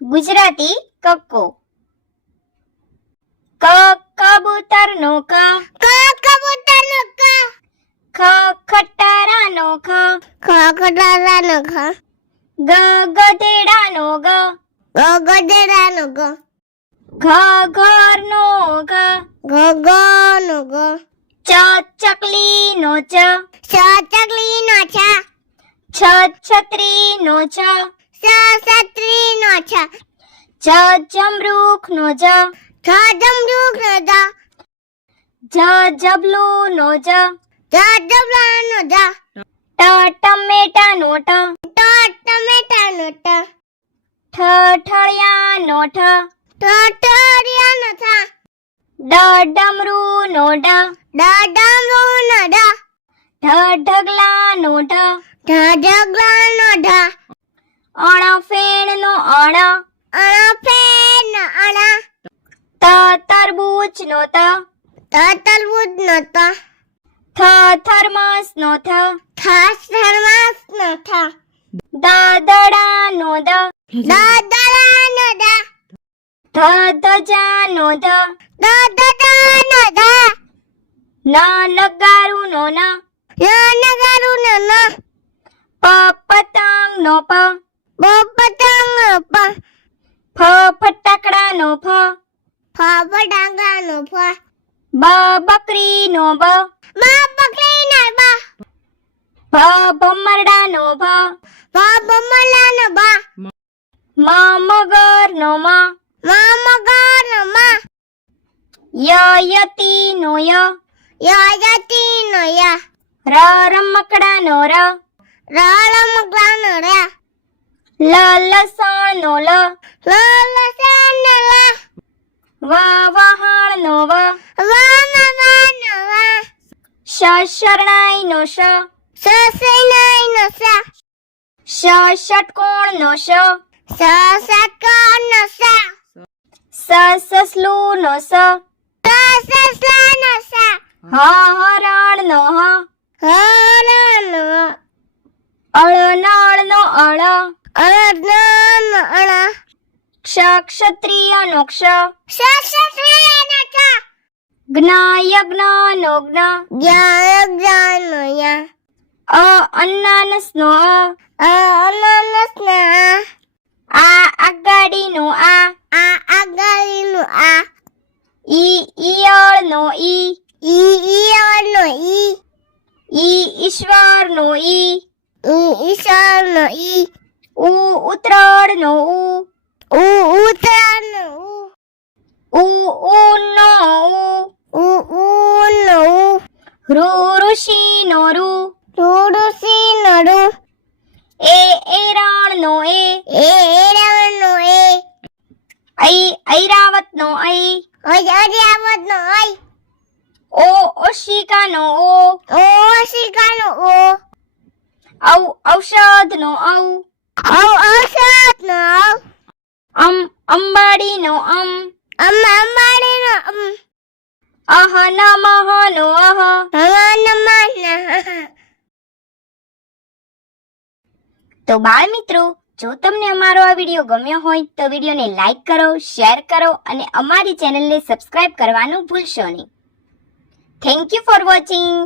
ગુજરાતી કક્કો. ક કબૂતરનો ક, કબૂતરનો ક, ખ ખટારાનો ખ, ખટારાનો ખ, ગ ગધેડાનો ગ, ગધેડાનો ગ, ઘ ઘરનો ઘ, ગનો ગ, ચ ચકલીનો ચ, ચકલીનો છ, છ છત્રીનો છ, છત્રીનો છ, જ જમરૂખનો જ, જમરૂખનો જ, જ જબલુનો જ, જબલાનો જ, ટ ટમેટાનો ટ, ટમેટાનો ટ, ઠ ઠળિયાનો ઠ, ઠળિયાનો ઠ, ડ ડમરૂનો ડ, ડમરૂનો ડ, ઢ ઢગલાનો ઢ, ઢગલાનો ઢ, અણ ફેણનો અણ, ફેરનો અણ, ત તરબૂચનો ત, તરબૂચનો ત, થ થર્મસનો થ, થર્માસનો થ, દ દડાનો દ, દલાનો દ, ધ ધજાનો ધ, દદાનો દ, ન નગારુનો ન, નગારુનો ન, પ પતંગનો પ, પતંગનો પ, ફ ફટાકડાનો ફ, ફટાકડાનો ફ, બ બકરીનો બ, બકરીનો બ, ભ ભમરડાનો ભ, ભમલાનો બ, મ મગરનો મ, મગરનો મ, યતીનો ય, યતીનો ય, રમકડાનો ર, રમકડાનો ર, લસણનો લ, લસણનો લ, વહાણનો વ, વામવાનો વ, શરણાઈનો શ, સસૈનાઈનો સ, ષટકોણનો શ, સસકોનો સ, સસલુનો સ, સસલાનો સ, હરણનો હ, હરણનો અળનળનો અળ, અળનો અળ, ક્ષત્રિયનો ક્ષ, સસલાનો સ, જ્ઞ જ્ઞનો જ્ઞ, જ્ઞાનો ય, અનાનસનો અનનસનો આ આગાડીનો આ, આગળનો આ, ઈયળનો ઈ, ઈયળનો ઈશ્વરનો ઈ, ઈશ્વરનો ઈ, ઉતરાળનો ઉતરાનો ઊનો ઉનો ઋષિનો ઋ, ઋષિનો ઋ, એરણનો એરણનો ઐરાવતનો ઐ, અર્યાવતનો ઐ, ઓશિકાનો ઓશિકાનો ઓ, ઔષધનો ઔષધનો અંબાડીનો અંબાડીનો અહ નમઃનો અહ. તો બાળ મિત્રો, જો તમને અમારો આ વિડીયો ગમ્યો હોય તો વિડીયોને લાઈક કરો, શેર કરો અને અમારી ચેનલને સબસ્ક્રાઇબ કરવાનું ભૂલશો નહીં. Thank you for watching.